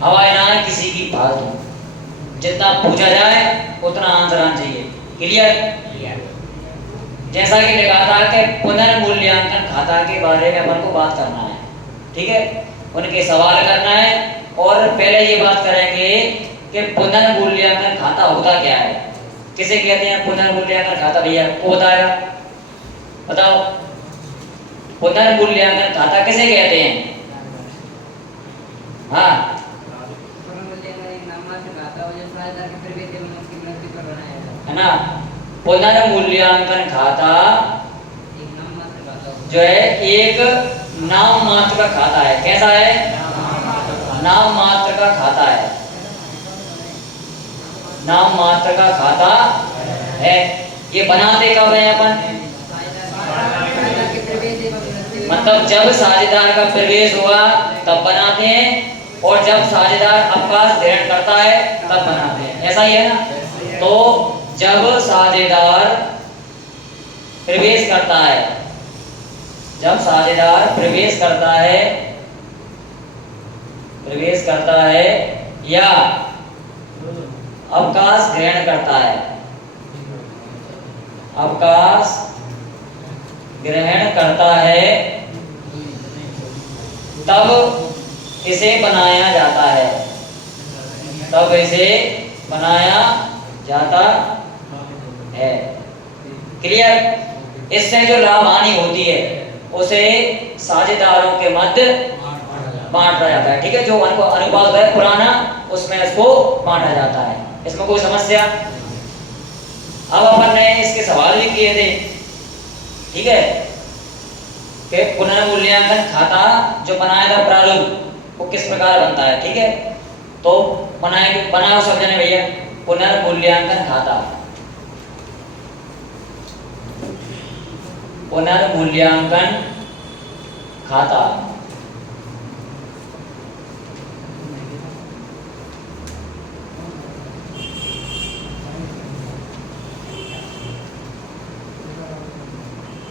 हवाई ना है किसी की फालतू, जितना पूछा जाए उतना आंसर आना चाहिए। क्लियर? जैसा कि लिखा था कि पुनर्मूल्यांकन खाता के बारे में अपन को बात करना है, ठीक है, उनके सवाल करना है। और पहले ये बात करेंगे कि पुनर्मूल्यांकन खाता होता क्या है, किसे कहते हैं पुनर्मूल्यांकन खाता, भैया को बताएगा, बताओ पुनर्मूल्यांकन खाता किसे कहते हैं? हाँ, है ना, पुनर्मूल्यांकन खाता जो है एक नाम मात्र का खाता है। कैसा है? नाम मात्र का खाता है, नाम मात्र का खाता है। ये बनाते कब है अपन? मतलब जब साझेदार का प्रवेश हुआ तब बनाते हैं, और जब साझेदार अवकाश ग्रहण करता है तब बनाते हैं। ऐसा ही है ना? तो जब साझेदार प्रवेश करता है, जब साझेदार प्रवेश करता है या अवकाश ग्रहण करता है, अवकाश ग्रहण करता है, तब इसे बनाया जाता है, तब इसे बनाया जाता है। क्लियर? इससे जो लाभ हानि होती है उसे साझेदारों के मध्य बांटा जाता है। ठीक है, जो अनुपात है पुराना उसमें इसको बांटा जाता है। इसमें कोई समस्या? अब अपन ने इसके सवाल भी किए थे, ठीक है, कि पुनर्मूल्यांकन खाता जो बनाया था प्रारूप वो किस प्रकार बनता है। ठीक है, तो बनाओ सब जने भैया, पुनर्मूल्यांकन खाता, पुनर्मूल्यांकन खाता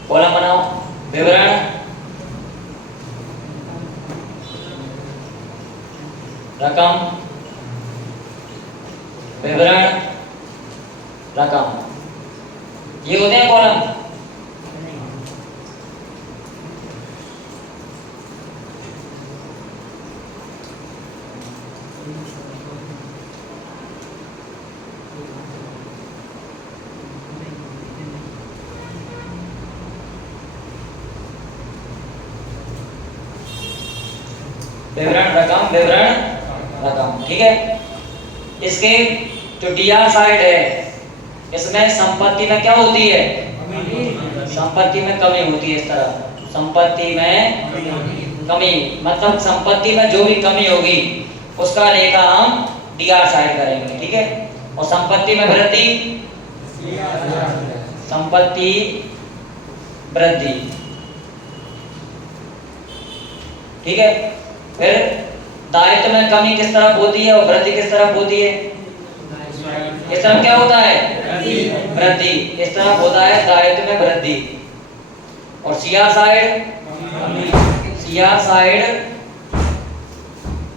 कॉलम बनाओ, विवरण, रकम, विवरण, रकम, ये होते हैं कॉलम। विवरण, रकम, विवरण, रकम। ठीक है, इसके जो डीआर साइड है इसमें संपत्ति में क्या होती है? संपत्ति में कमी होती है। इस तरह संपत्ति में कमी, मतलब संपत्ति में जो भी कमी होगी उसका लेखा हम डीआर साइड करेंगे। ठीक है, और संपत्ति में वृद्धि, संपत्ति वृद्धि। ठीक है, फिर दायित्व में कमी किस तरफ होती है और वृद्धि किस तरफ होती है? इस तरफ क्या होता है? वृद्धि। इस तरफ होता है दायित्व में वृद्धि। और सीआर साइड, सीआर साइड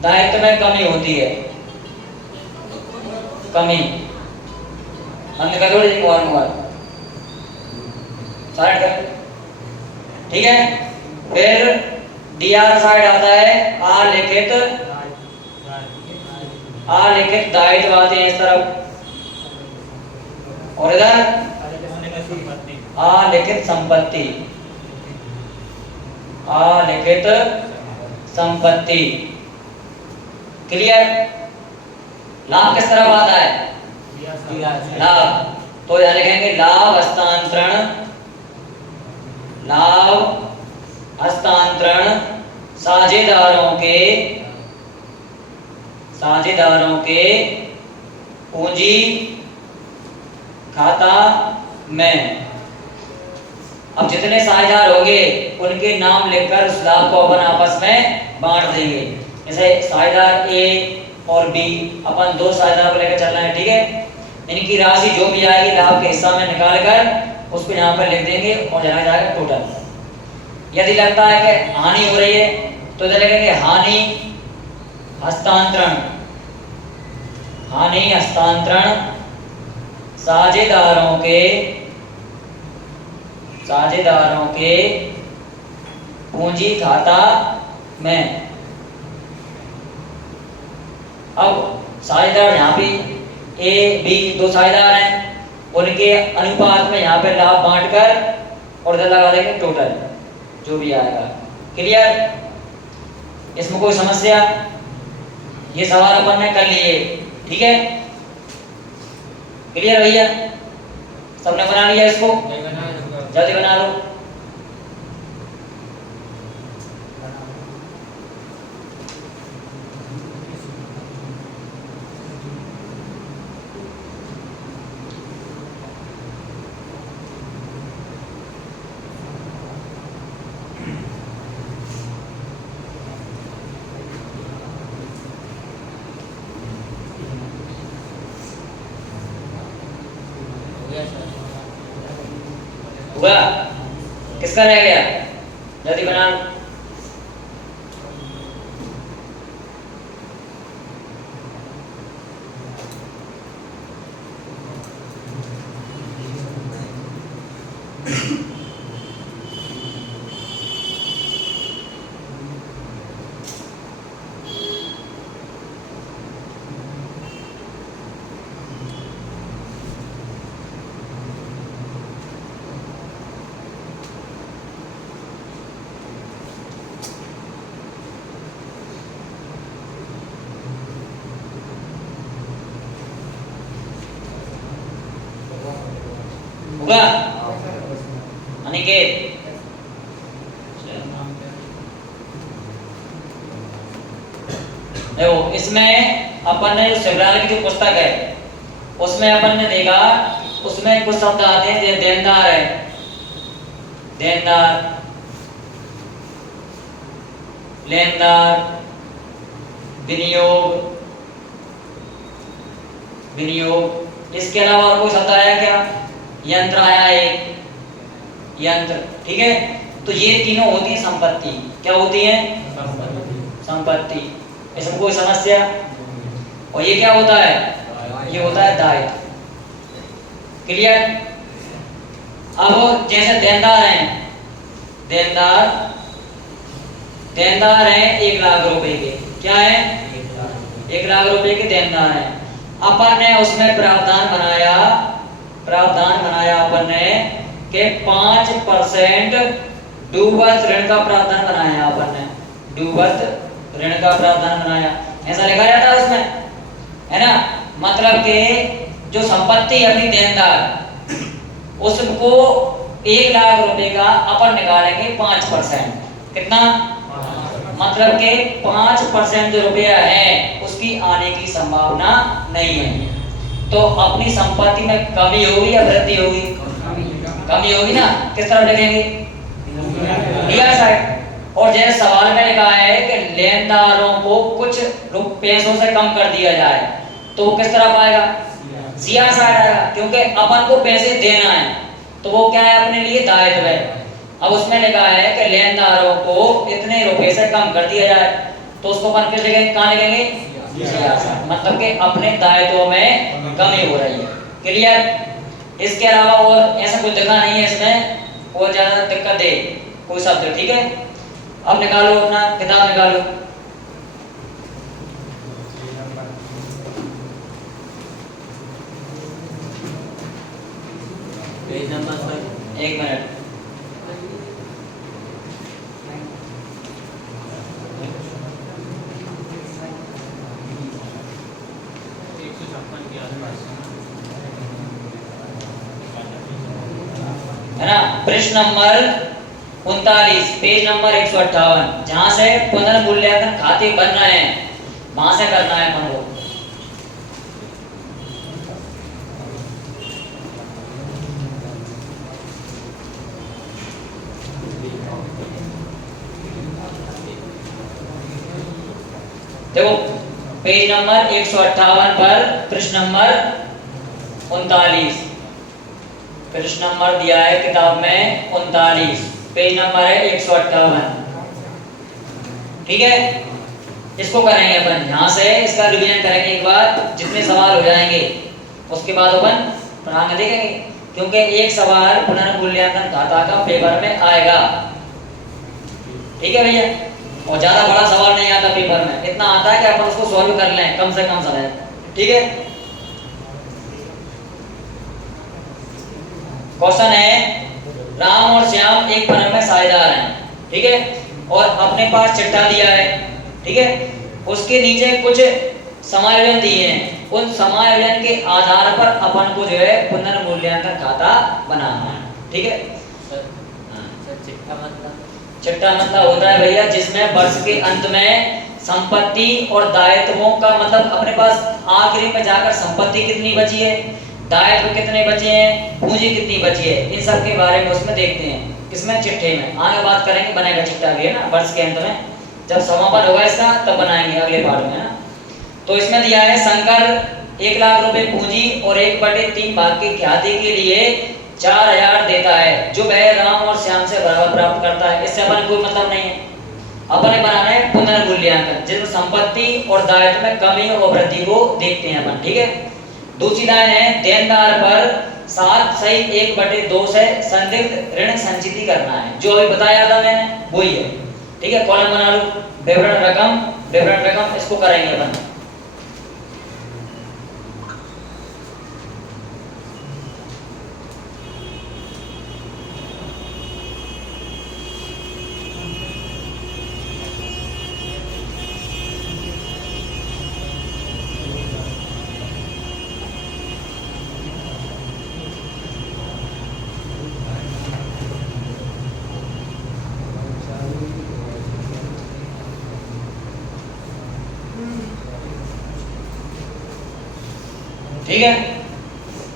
दायित्व में कमी होती है, कमी। हमने कहा थोड़ी साइड कर। ठीक है, फिर डीआर साइड आता है आलिखित, आलिखित दायित्व आते हैं इस तरफ, और इधर आलिखित संपत्ति, आलिखित संपत्ति। क्लियर? लाभ किस तरफ आता है? लाभ, तो यहां लिखेंगे लाभ हस्तांतरण, लाभ हस्तांतरण साझेदारों के पूंजी खाता में। अब जितने साझेदार होंगे उनके नाम लिखकर उस लाभ को अपन आपस में बांट देंगे। जैसे साझेदार ए और बी, अपन दो साझेदार को लेकर चलना है। ठीक है, इनकी राशि जो भी आएगी लाभ के हिस्सा में निकाल कर उसको यहाँ पर लिख देंगे और यहाँ जाएगा टोटल। यदि लगता है कि हानि हो रही है तो इधर लिखेंगे हानि हस्तांतरण, हानि हस्तांतरण साझेदारों के पूंजी खाता में। अब साझेदार यहाँ पे ए बी दो साझेदार हैं, उनके अनुपात में यहाँ पे लाभ बांटकर और इधर लगा देंगे टोटल जो भी आएगा। क्लियर? इसमें कोई समस्या? ये सवाल अपन ने कर लिए, ठीक है? क्लियर भैया? सबने बना लिया इसको? जल्दी बना लो। हुआ? किसका रह गया? जल्दी बना लो। होगा? अनिकेत देखो, इसमें अपन ने जो शिवराल की जो पुस्तक है उसमें अपन ने देखा, उसमें कुछ शब्द आते हैं जैसे देनदार है, देनदार, लेनदार, विनियोग, विनियोग। इसके अलावा और कोई शब्द आया क्या? यंत्र आया एक, यंत्र, ठीक है? तो ये तीनों होती है संपत्ति। क्या होती है? संपत्ति। इसमें कोई समस्या? और ये क्या होता है? ये होता है दायित्व। क्लियर? अब जैसे देनदार हैं, देनदार हैं 1 लाख रुपए के। क्या है? 1 लाख रुपए के देनदार हैं। अपन ने उसमें प्रावधान बनाया अपन ने कि 5% डूबत ऋण का प्रावधान बनाया अपन ने, डूबत ऋण का प्रावधान बनाया। ऐसा लिखा जाता है उसमें, है ना? मतलब कि जो संपत्ति अपनी देनदार, उसको 1 लाख रुपए का अपन निकालेंगे 5%। कितना? मतलब कि 5% जो रुपया है उसकी आने की संभावना नहीं है। तो अपनी संपत्ति में कमी होगी या वृद्धि होगी? कमी होगी ना। किस तरफ लिखेंगे? Real side. और जैसे सवाल में लिखा है कि लेनदारों को कुछ पैसों से कम कर दिया जाए, तो किस तरफ आएगा? सीआर साइड आएगा, क्योंकि अपन को पैसे देना है, तो वो क्या है? अपने लिए दायित्व है। अब उसमें लिखा है कि लेनदारों को इतने रुपए से कम कर दिया जाए, तो उसको अपन किस लिखेंगे? कहाँ लिखेंगे? CR side. मतलब कि अपने दायित्वों में कमी हो रही है। क्लियर? इसके अलावा और ऐसा कुछ दिखा नहीं है इसमें और ज्यादा दिक्कत दे कोई शब्द, ठीक है? अब निकालो, अपना किताब निकालो। Page number 1 minute. है ना? प्रश्न नंबर 39, पेज नंबर 158, जहां से पुनर्मूल्यांकन खाते बन रहे हैं वहां से करना है अपन को। देखो, पेज नंबर 158 पर प्रश्न नंबर 39, प्रश्न नंबर दिया है किताब में 39, पेज नंबर है 158, ठीक है? इसको करेंगे अपन यहाँ से, इसका रिवीजन करेंगे एक बार, जितने सवाल हो जाएंगे उसके बाद अपन बनाना देखेंगे, क्योंकि एक सवाल पुनर्मूल्यांकन खाता का पेपर में आएगा। ठीक है भैया, और ज्यादा बड़ा सवाल नहीं आता पेपर में, इतना आता है कि अपन उसको सॉल्व कर लें कम से कम समय। ठीक है, क्वेश्चन है राम और श्याम एक वन में साझेदार हैं। ठीक है, और अपने पास चिट्ठा दिया है। ठीक है, उसके नीचे कुछ समायोजन दिए हैं, उन समायोजन के आधार पर अपन को जो है पुनर्मूल्यांकन खाता बनाना है। ठीक है, चिट्ठा मतलब होता है भैया जिसमें वर्ष के अंत में संपत्ति और दायित्वों का मतलब अपने पास आखिरी में जाकर संपत्ति कितनी बची है, दायित्व कितने बचे हैं, पूंजी कितनी बची है, इन सब के बारे में उसमें देखते हैं। किसमें? चिट्ठे में। आगे बात करेंगे, बनेगा चिट्ठा भी है ना वर्ष के अंत में, जब समापन होगा इसका तब बनाएंगे अगले पार्ट में ना। तो इसमें दिया है शंकर 1 लाख रुपए पूंजी और 1/3 भाग की ख्याति के लिए 4000 देता है, जो वह राम और श्याम से बराबर प्राप्त करता है। इससे अपन कोई मतलब नहीं है, अपन ने बनाना है पुनर्मूल्यांकन, जिसमें संपत्ति और दायित्व में कमी और वृद्धि को देखते हैं अपन। ठीक है, दूसरी लाइन है देनदार पर 7 सही 1/2 से संदिग्ध ऋण संचिति करना है, जो अभी बताया था मैंने वही है। ठीक है, कॉलम बना लो, विवरण रकम इसको करेंगे अपन। ठीक है,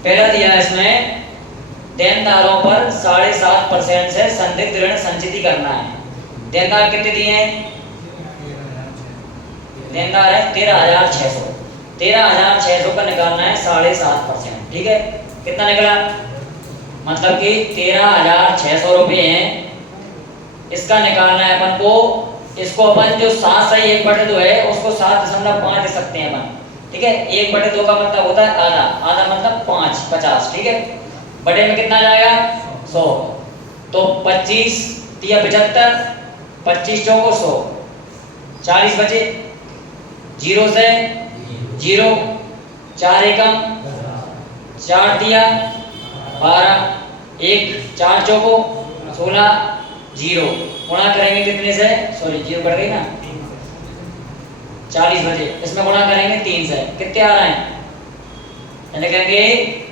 पहला दिया है इसमें देनदारों पर 7.5% से संदिग्ध ऋण संचिति करना है। देनदार कितने दिए हैं? देनदार है 13,600। 13,600 का निकालना है 7.5%। ठीक है, कितना निकला? मतलब कि 13,600 रुपये हैं, इसका निकालना है अपन को। इसको अपन जो 7 सही 1/2 है उसको 7.5 दे सकते हैं अपन। ठीक है, 1/2 का मतलब होता है आधा, आधा मतलब 50। ठीक है, बड़े में कितना जाएगा? 100। तो 25 या 75, 25 चौको 100, 40 बचे, 0 से 0, 4 एकम 4 दिया 12, 1 4 चौको 16, 0 गुणा करेंगे कितने से? सॉरी 0 बढ़ गई ना, 40 बचे, इसमें गुणा करेंगे 3 से, कितने आ रहे हैं? यानी कहेंगे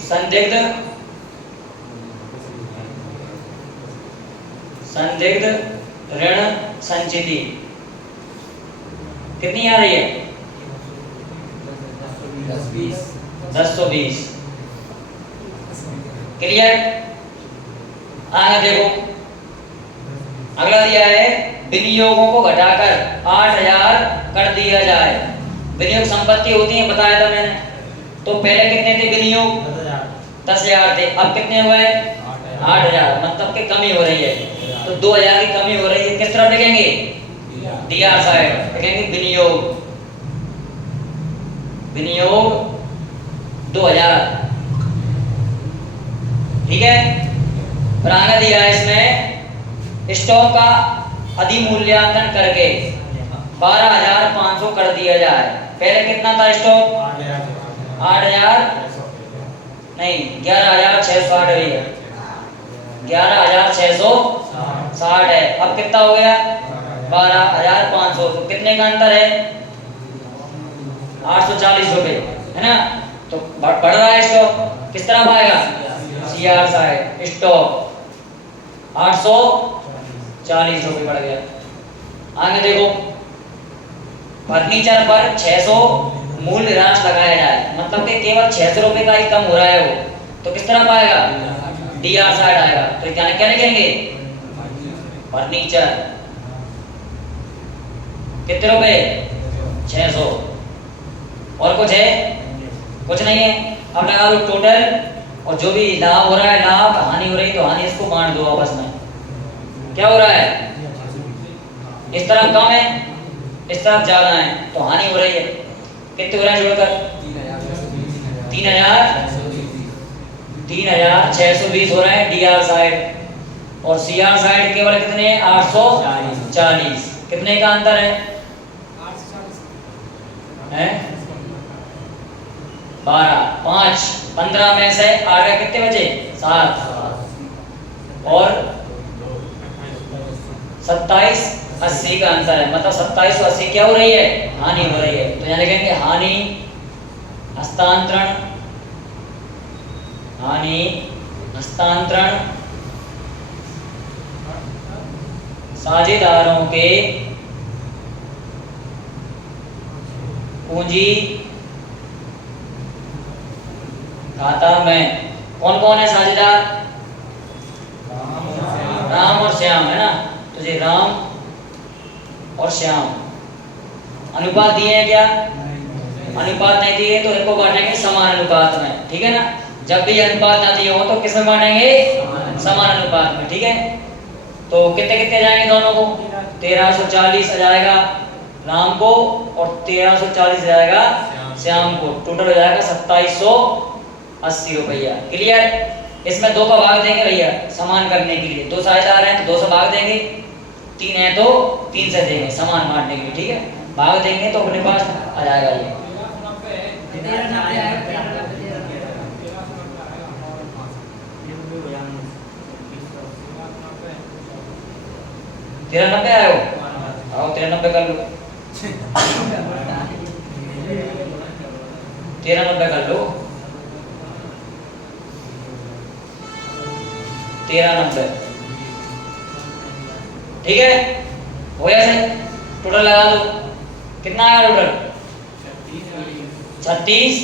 संदिग्ध ऋण संचिति कितनी आ रही है? 1020। क्लियर? आगे देखो, अगला दिया है विनियोगों को घटाकर 8,000 कर दिया जाए। विनियोग संपत्ति होती है बताया था मैंने, तो पहले कितने थे विनियोग? 10,000 थे, अब कितने हुए? 8,000, मतलब कि कमी हो रही है। तो 2,000 की कमी हो रही है, किस तरफ लिखेंगे? डीआर साइड लिखेंगे विनियोग 2000। ठीक है, और आगे दिया है इसमें स्टॉक का अधिमूल्यांकन करके 12,500 कर दिया जाए। पहले कितना था स्टॉक? 8,000 नहीं 11,660 है, 11,660 है। अब कितना हो गया? 12,500। तो कितने का अंतर है? 840 रुपए है ना। तो बढ़ रहा है स्टॉक, किस तरह आएगा? सीआर साइड स्टॉक 840 रुपए बढ़ गया। आगे देखो, फर्नीचर पर 600 मूल्य ह्रास लगाया जाए, मतलब कि केवल 600 रुपए का ही कम हो रहा है वो, तो किस तरह आएगा? डीआर साइड आएगा। तो क्या क्या लिखेंगे? फर्नीचर कितने रुपए? 600। और कुछ है? कुछ नहीं है। अब लगा लो टोटल, और जो भी लाभ हो रहा है लाभ, हानि हो रही तो हानि, इसको बांट दो आपस में। क्या हो रहा है? इस तरफ कम है, इस तरफ जाना है तो हानि हो रही है। कितने हो रहे हैं जोड़कर? 3620 हो रहे हैं डी आर साइड, और सी आर साइड केवल कितने? 840। कितने का अंतर है? 12, 5, 15 में से 8 का कितने बचे? 7, और 27, 80 का अंतर है। मतलब 27 और 80 क्या हो रही है? हानि हो रही है। तो यहाँ लिखेंगे हानि हस्तांतरण, हानि हस्तांतरण साझेदारों के पूंजी खाता में। कौन कौन है साझेदार? राम और श्याम है ना, तो ये राम और श्याम। अनुपात दिए हैं क्या? अनुपात नहीं दिए तो इनको बांटेंगे समान अनुपात में, ठीक है ना। जब भी अनुपात ना दिए हो तो किस में बांटेंगे? समान अनुपात में, ठीक है। तो कितने कितने जाएंगे दोनों को? 1340 आ जाएगा राम को और 1340 जाएगा श्याम को। टोटल हो जाएगा 2780 रुपया। क्लियर? इसमें 2 का भाग देंगे भैया समान करने के लिए। 2 साझेदार हैं तो 2 से भाग देंगे, 3 है तो 3 से देंगे समान बांटने के लिए, ठीक है। भाग देंगे तो अपने पास आ जाएगा ये 93 आए हो। आओ 93 कर लो, 93 कर लो, 93, ठीक है। हो गया सही? टोटल लगा दो, कितना आया टोटल? 36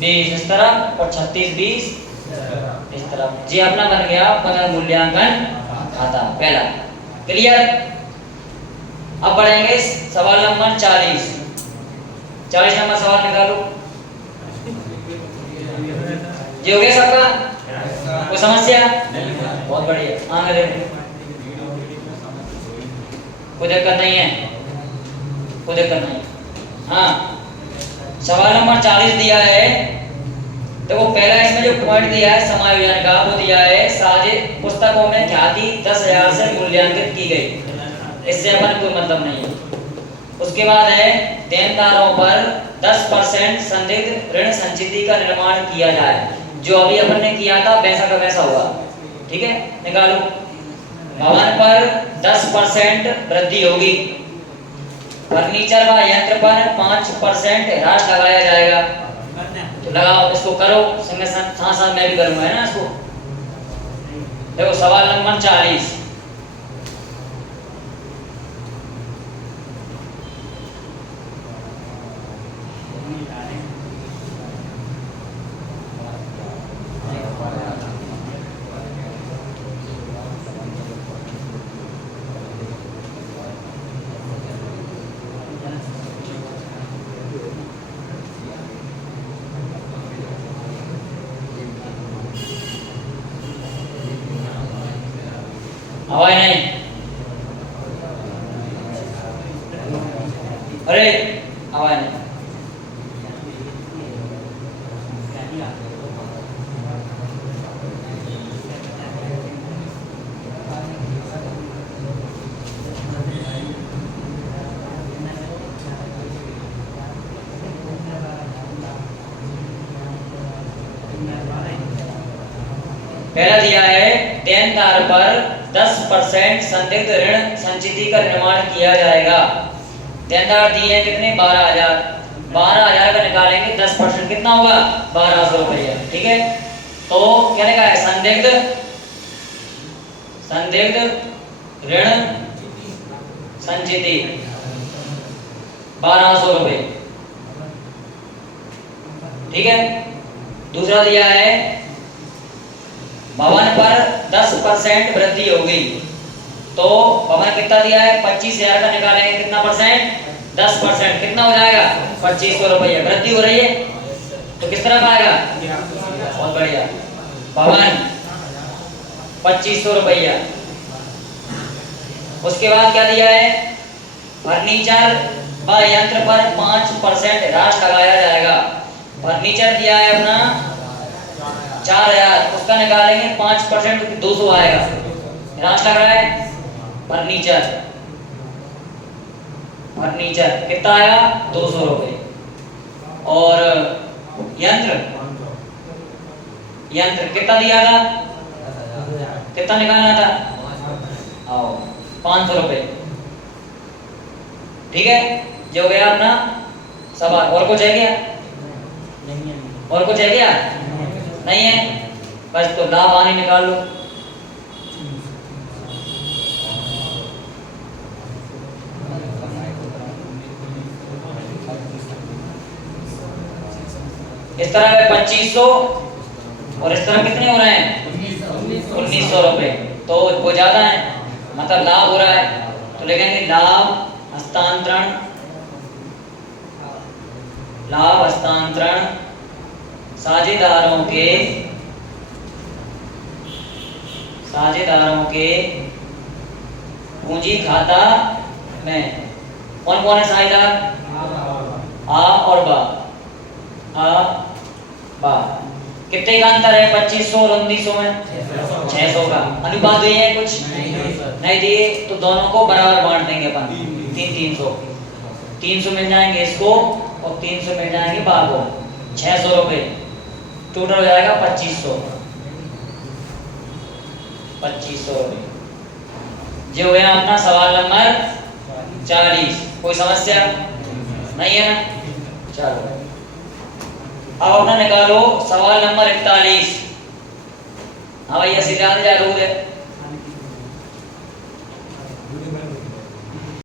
20 इस तरफ और 36 20 इस तरफ। जी अपना बन गया पदक मूल्यांकन खाता पहला। क्लियर? अब बढ़ेंगे सवाल नंबर 40। 40 नंबर सवाल निकालो। जी हो गया सबका? कोई समस्या? बहुत बढ़िया, आगे देखो, कोई दिक्कत नहीं है, कोई दिक्कत नहीं। हाँ, सवाल नंबर 40 दिया है। देखो पहला इसमें जो पॉइंट दिया है समायोजन का, वो दिया है साझे पुस्तकों में ख्याति 10,000 से मूल्यांकित की गई। इससे अपन कोई मतलब नहीं है। उसके बाद है देनदारों पर 10% संदिग्ध ऋण संचिति का निर्माण किया जाए। जो अभी अपन ने किया था वैसा का वैसा हुआ, ठीक है। निकालो। भवन पर 10% वृद्धि होगी, फर्नीचर व यंत्र पर 5% ह्रास लगाया जाएगा। तो लगाओ, इसको करो संगे साथ साथ मैं भी करूंगा, है ना इसको। देखो सवाल नंबर 40। आवाज नहीं? अरे आवाज नहीं। पहला दिया है देनदार पर 10% संदिग्ध ऋण संचिति का निर्माण किया जाएगा। देनदार दिए हैं कितने? 12,000। 12,000 का निकालेंगे 10% कितना होगा? 1200 रुपया, ठीक है। तो क्या लिखा है? संदिग्ध ऋण संचिति 1200 रुपये, ठीक है। दूसरा दिया है भवन पर 10% वृद्धि होगी। तो भवन कितना दिया है? 25,000 का निकालेंगे कितना परसेंट? 10%, कितना हो जाएगा? 2500 रुपया। वृद्धि हो रही है तो किस तरफ आएगा? बहुत बढ़िया। भवन 2500 रुपया। उसके बाद क्या दिया है? फर्नीचर व यंत्र पर 5% ह्रास लगाया जाएगा। फर्नीचर दिया है अपना 4000, उसका निकालेंगे 5% 200 आएगा। ह्रास लग रहा है फर्नीचर कितना आया 200 रुपये। और यंत्र कितना दिया था, कितना निकालना था, आओ 500 रुपये। ठीक है, जो हो गया अपना सवाल। और कुछ है क्या, और कुछ है क्या, नहीं है, बस तो लाभ हानि निकाल लो। इस तरह है 2500 और इस तरह कितने हो रहे हैं 1900 रुपये, तो वो ज्यादा है, मतलब लाभ हो रहा है। तो लिखेंगे लाभ हस्तांतरण साझेदारों के पूंजी खाता में। कौन कौन है साझेदार, आ और बा। कितने का अंतर है 2500 और 1900 में, 600 का। अनुपात दिए है कुछ नहीं दिए, तो दोनों को बराबर बांट देंगे अपन, 300 मिल जाएंगे इसको और 300 मिल जाएंगे बा को। 600 रुपये टोटल हो जाएगा 2500 रुपये। जो हो गया अपना सवाल नंबर 40। कोई समस्या नहीं है ना, चलो अब अपना निकालो सवाल नंबर 41। हाँ भैया सिद्धांत जरूर है।